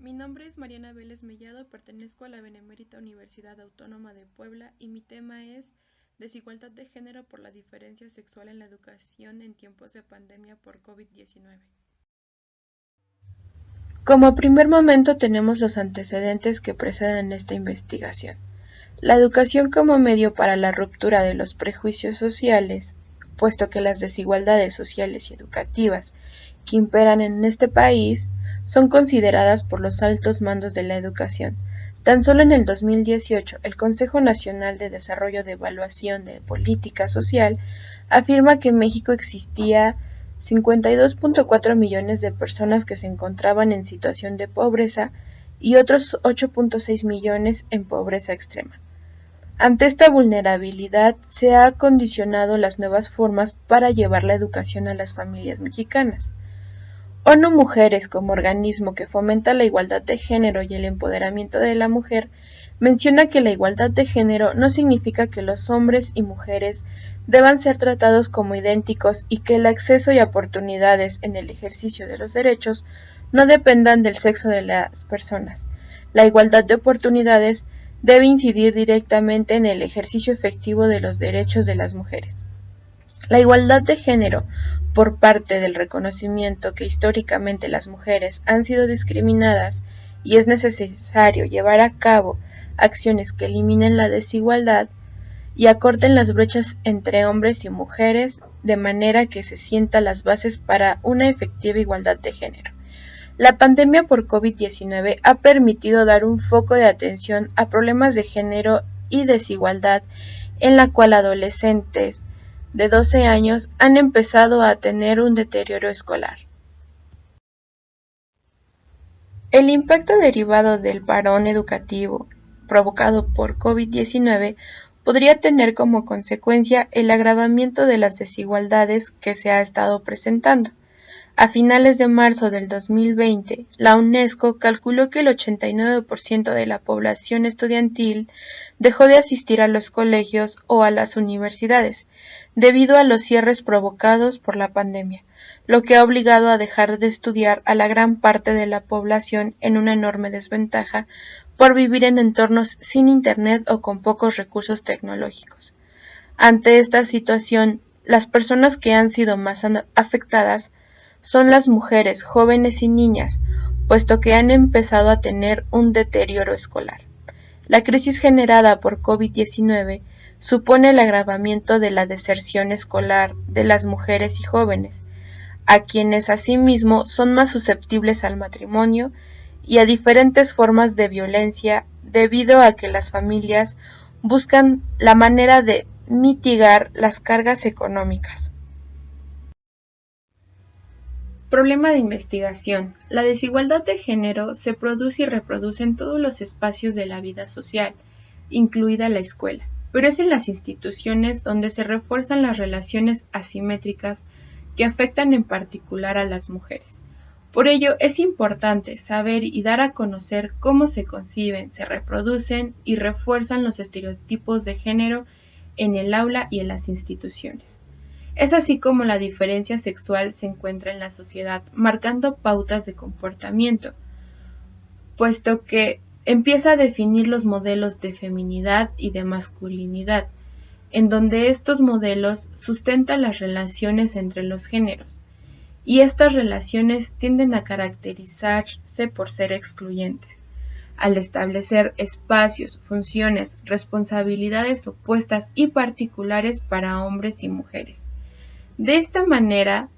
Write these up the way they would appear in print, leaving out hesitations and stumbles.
Mi nombre es Mariana Vélez Mellado, pertenezco a la Benemérita Universidad Autónoma de Puebla y mi tema es Desigualdad de género por la diferencia sexual en la educación en tiempos de pandemia por COVID-19. Como primer momento tenemos los antecedentes que preceden esta investigación. La educación como medio para la ruptura de los prejuicios sociales, puesto que las desigualdades sociales y educativas que imperan en este país son consideradas por los altos mandos de la educación. Tan solo en el 2018, el Consejo Nacional de Desarrollo de Evaluación de Política Social afirma que en México existía 52.4 millones de personas que se encontraban en situación de pobreza y otros 8.6 millones en pobreza extrema. Ante esta vulnerabilidad se han acondicionado las nuevas formas para llevar la educación a las familias mexicanas. ONU Mujeres, como organismo que fomenta la igualdad de género y el empoderamiento de la mujer, menciona que la igualdad de género no significa que los hombres y mujeres deban ser tratados como idénticos y que el acceso y oportunidades en el ejercicio de los derechos no dependan del sexo de las personas. La igualdad de oportunidades debe incidir directamente en el ejercicio efectivo de los derechos de las mujeres. La igualdad de género, por parte del reconocimiento que históricamente las mujeres han sido discriminadas y es necesario llevar a cabo acciones que eliminen la desigualdad y acorten las brechas entre hombres y mujeres de manera que se sientan las bases para una efectiva igualdad de género. La pandemia por COVID-19 ha permitido dar un foco de atención a problemas de género y desigualdad en la cual adolescentes de 12 años han empezado a tener un deterioro escolar. El impacto derivado del parón educativo provocado por COVID-19 podría tener como consecuencia el agravamiento de las desigualdades que se ha estado presentando. A finales de marzo del 2020, la UNESCO calculó que el 89% de la población estudiantil dejó de asistir a los colegios o a las universidades, debido a los cierres provocados por la pandemia, lo que ha obligado a dejar de estudiar a la gran parte de la población en una enorme desventaja por vivir en entornos sin Internet o con pocos recursos tecnológicos. Ante esta situación, las personas que han sido más afectadas son las mujeres, jóvenes y niñas, puesto que han empezado a tener un deterioro escolar. La crisis generada por COVID-19 supone el agravamiento de la deserción escolar de las mujeres y jóvenes, a quienes asimismo son más susceptibles al matrimonio y a diferentes formas de violencia debido a que las familias buscan la manera de mitigar las cargas económicas. Problema de investigación. La desigualdad de género se produce y reproduce en todos los espacios de la vida social, incluida la escuela, pero es en las instituciones donde se refuerzan las relaciones asimétricas que afectan en particular a las mujeres. Por ello, es importante saber y dar a conocer cómo se conciben, se reproducen y refuerzan los estereotipos de género en el aula y en las instituciones. Es así como la diferencia sexual se encuentra en la sociedad, marcando pautas de comportamiento, puesto que empieza a definir los modelos de feminidad y de masculinidad, en donde estos modelos sustentan las relaciones entre los géneros, y estas relaciones tienden a caracterizarse por ser excluyentes, al establecer espacios, funciones, responsabilidades opuestas y particulares para hombres y mujeres. De esta manera,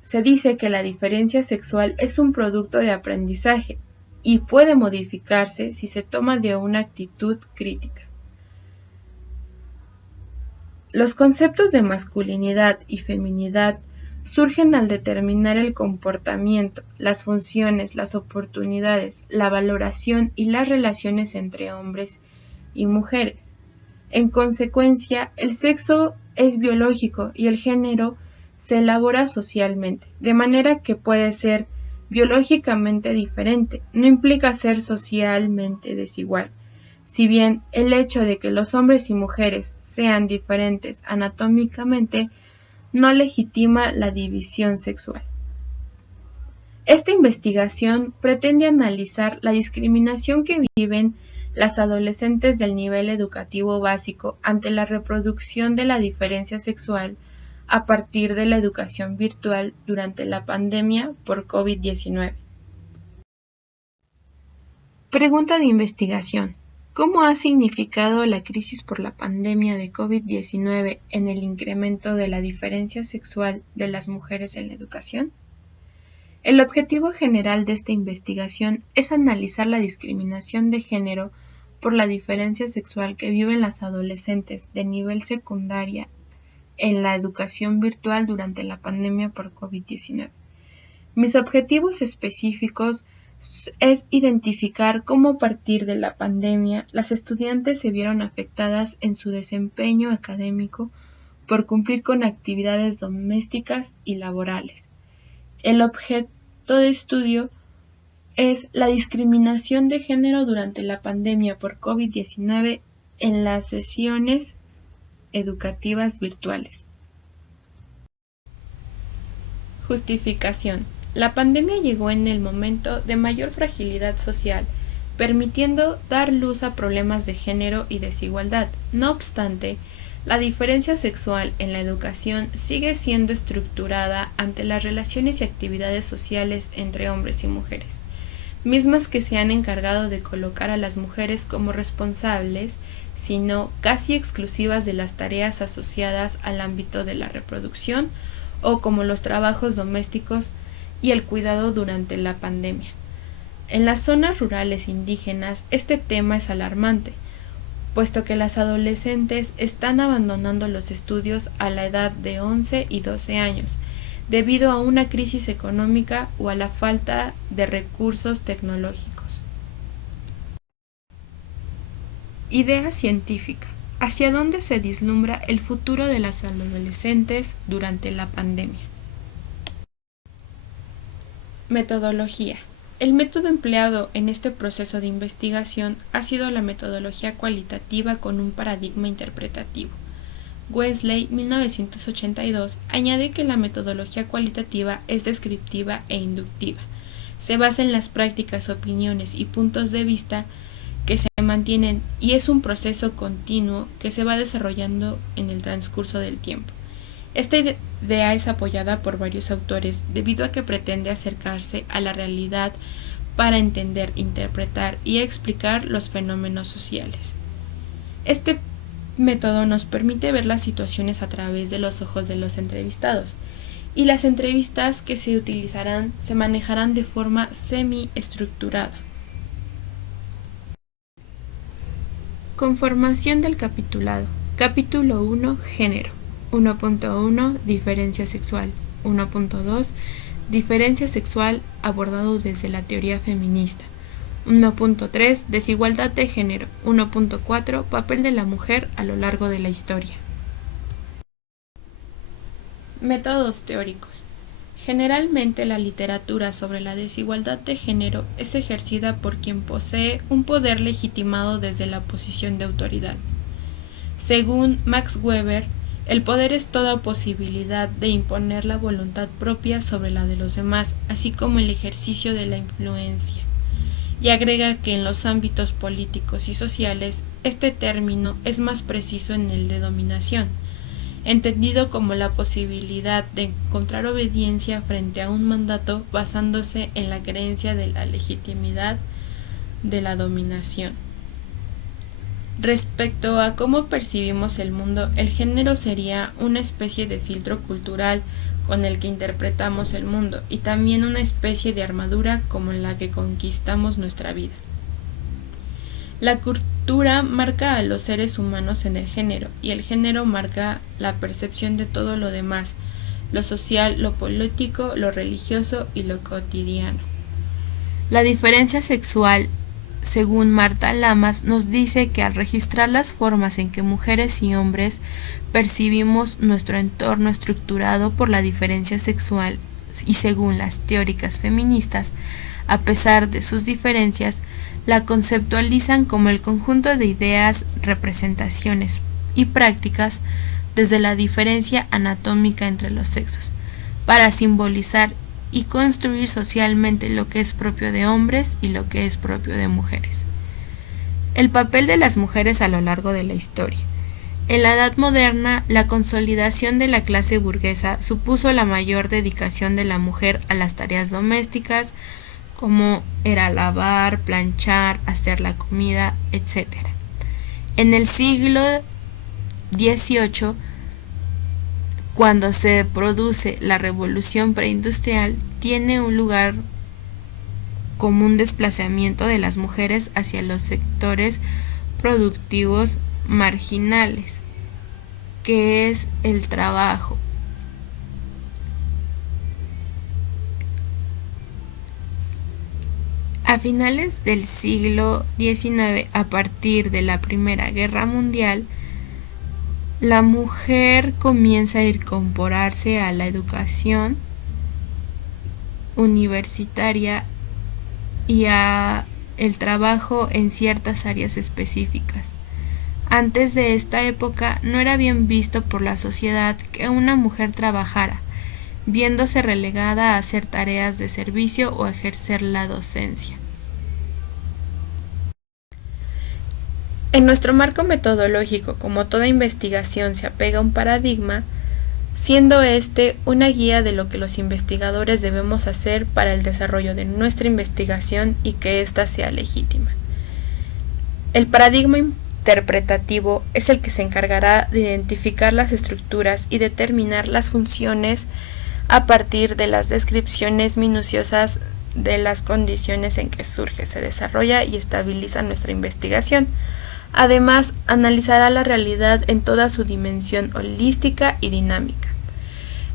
se dice que la diferencia sexual es un producto de aprendizaje y puede modificarse si se toma de una actitud crítica. Los conceptos de masculinidad y feminidad surgen al determinar el comportamiento, las funciones, las oportunidades, la valoración y las relaciones entre hombres y mujeres. En consecuencia, el sexo es biológico y el género se elabora socialmente, de manera que puede ser biológicamente diferente, no implica ser socialmente desigual. Si bien el hecho de que los hombres y mujeres sean diferentes anatómicamente no legitima la división sexual. Esta investigación pretende analizar la discriminación que viven las adolescentes del nivel educativo básico ante la reproducción de la diferencia sexual a partir de la educación virtual durante la pandemia por COVID-19. Pregunta de investigación: ¿cómo ha significado la crisis por la pandemia de COVID-19 en el incremento de la diferencia sexual de las mujeres en la educación? El objetivo general de esta investigación es analizar la discriminación de género por la diferencia sexual que viven las adolescentes de nivel secundaria en la educación virtual durante la pandemia por COVID-19. Mis objetivos específicos es identificar cómo a partir de la pandemia las estudiantes se vieron afectadas en su desempeño académico por cumplir con actividades domésticas y laborales. El objeto de estudio es la discriminación de género durante la pandemia por COVID-19 en las sesiones educativas virtuales. Justificación. La pandemia llegó en el momento de mayor fragilidad social, permitiendo dar luz a problemas de género y desigualdad. No obstante, la diferencia sexual en la educación sigue siendo estructurada ante las relaciones y actividades sociales entre hombres y mujeres, mismas que se han encargado de colocar a las mujeres como responsables, sino casi exclusivas de las tareas asociadas al ámbito de la reproducción o como los trabajos domésticos y el cuidado durante la pandemia. En las zonas rurales indígenas este tema es alarmante, puesto que las adolescentes están abandonando los estudios a la edad de 11 y 12 años, debido a una crisis económica o a la falta de recursos tecnológicos. Idea científica. ¿Hacia dónde se vislumbra el futuro de las adolescentes durante la pandemia? Metodología. El método empleado en este proceso de investigación ha sido la metodología cualitativa con un paradigma interpretativo. Wesley, 1982, añade que la metodología cualitativa es descriptiva e inductiva. Se basa en las prácticas, opiniones y puntos de vista que se mantienen y es un proceso continuo que se va desarrollando en el transcurso del tiempo. Esta idea es apoyada por varios autores debido a que pretende acercarse a la realidad para entender, interpretar y explicar los fenómenos sociales. Este método nos permite ver las situaciones a través de los ojos de los entrevistados, y las entrevistas que se utilizarán se manejarán de forma semi-estructurada. Conformación del capitulado. Capítulo 1. Género. 1.1. Diferencia sexual. 1.2. Diferencia sexual abordado desde la teoría feminista. 1.3. Desigualdad de género. 1.4. Papel de la mujer a lo largo de la historia. Métodos teóricos. Generalmente la literatura sobre la desigualdad de género es ejercida por quien posee un poder legitimado desde la posición de autoridad. Según Max Weber, el poder es toda posibilidad de imponer la voluntad propia sobre la de los demás, así como el ejercicio de la influencia. Y agrega que en los ámbitos políticos y sociales, este término es más preciso en el de dominación, entendido como la posibilidad de encontrar obediencia frente a un mandato basándose en la creencia de la legitimidad de la dominación. Respecto a cómo percibimos el mundo, el género sería una especie de filtro cultural con el que interpretamos el mundo y también una especie de armadura como en la que conquistamos nuestra vida. La cultura marca a los seres humanos en el género y el género marca la percepción de todo lo demás, lo social, lo político, lo religioso y lo cotidiano. La diferencia sexual, según Marta Lamas, nos dice que al registrar las formas en que mujeres y hombres percibimos nuestro entorno estructurado por la diferencia sexual y según las teóricas feministas, a pesar de sus diferencias, la conceptualizan como el conjunto de ideas, representaciones y prácticas desde la diferencia anatómica entre los sexos, para simbolizar y construir socialmente lo que es propio de hombres y lo que es propio de mujeres. El papel de las mujeres a lo largo de la historia. En la Edad Moderna, la consolidación de la clase burguesa supuso la mayor dedicación de la mujer a las tareas domésticas, como era lavar, planchar, hacer la comida, etc. En el siglo XVIII, cuando se produce la revolución preindustrial, tiene un lugar como un desplazamiento de las mujeres hacia los sectores productivos marginales, que es el trabajo. A finales del siglo XIX, a partir de la Primera Guerra Mundial, la mujer comienza a incorporarse a la educación universitaria y a el trabajo en ciertas áreas específicas. Antes de esta época no era bien visto por la sociedad que una mujer trabajara, viéndose relegada a hacer tareas de servicio o ejercer la docencia. En nuestro marco metodológico, como toda investigación se apega a un paradigma, siendo este una guía de lo que los investigadores debemos hacer para el desarrollo de nuestra investigación y que ésta sea legítima. El paradigma interpretativo es el que se encargará de identificar las estructuras y determinar las funciones a partir de las descripciones minuciosas de las condiciones en que surge, se desarrolla y estabiliza nuestra investigación. Además, analizará la realidad en toda su dimensión holística y dinámica.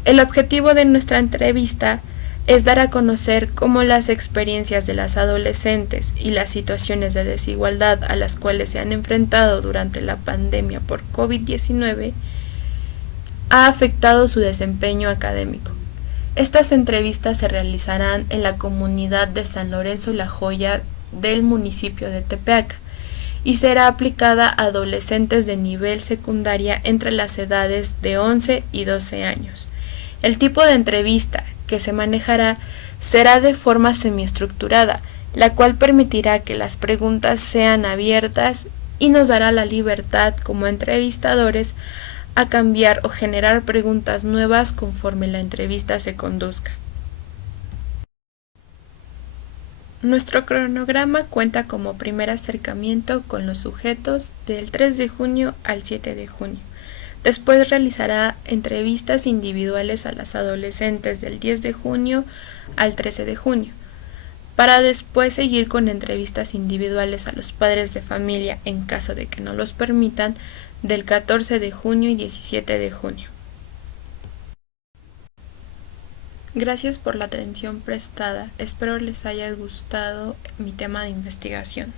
El objetivo de nuestra entrevista es dar a conocer cómo las experiencias de las adolescentes y las situaciones de desigualdad a las cuales se han enfrentado durante la pandemia por COVID-19 ha afectado su desempeño académico. Estas entrevistas se realizarán en la comunidad de San Lorenzo La Joya del municipio de Tepeaca y será aplicada a adolescentes de nivel secundaria entre las edades de 11 y 12 años. El tipo de entrevista que se manejará será de forma semiestructurada, la cual permitirá que las preguntas sean abiertas y nos dará la libertad como entrevistadores a cambiar o generar preguntas nuevas conforme la entrevista se conduzca. Nuestro cronograma cuenta como primer acercamiento con los sujetos del 3 de junio al 7 de junio. Después realizará entrevistas individuales a las adolescentes del 10 de junio al 13 de junio, para después seguir con entrevistas individuales a los padres de familia en caso de que no los permitan, del 14 de junio y 17 de junio. Gracias por la atención prestada. Espero les haya gustado mi tema de investigación.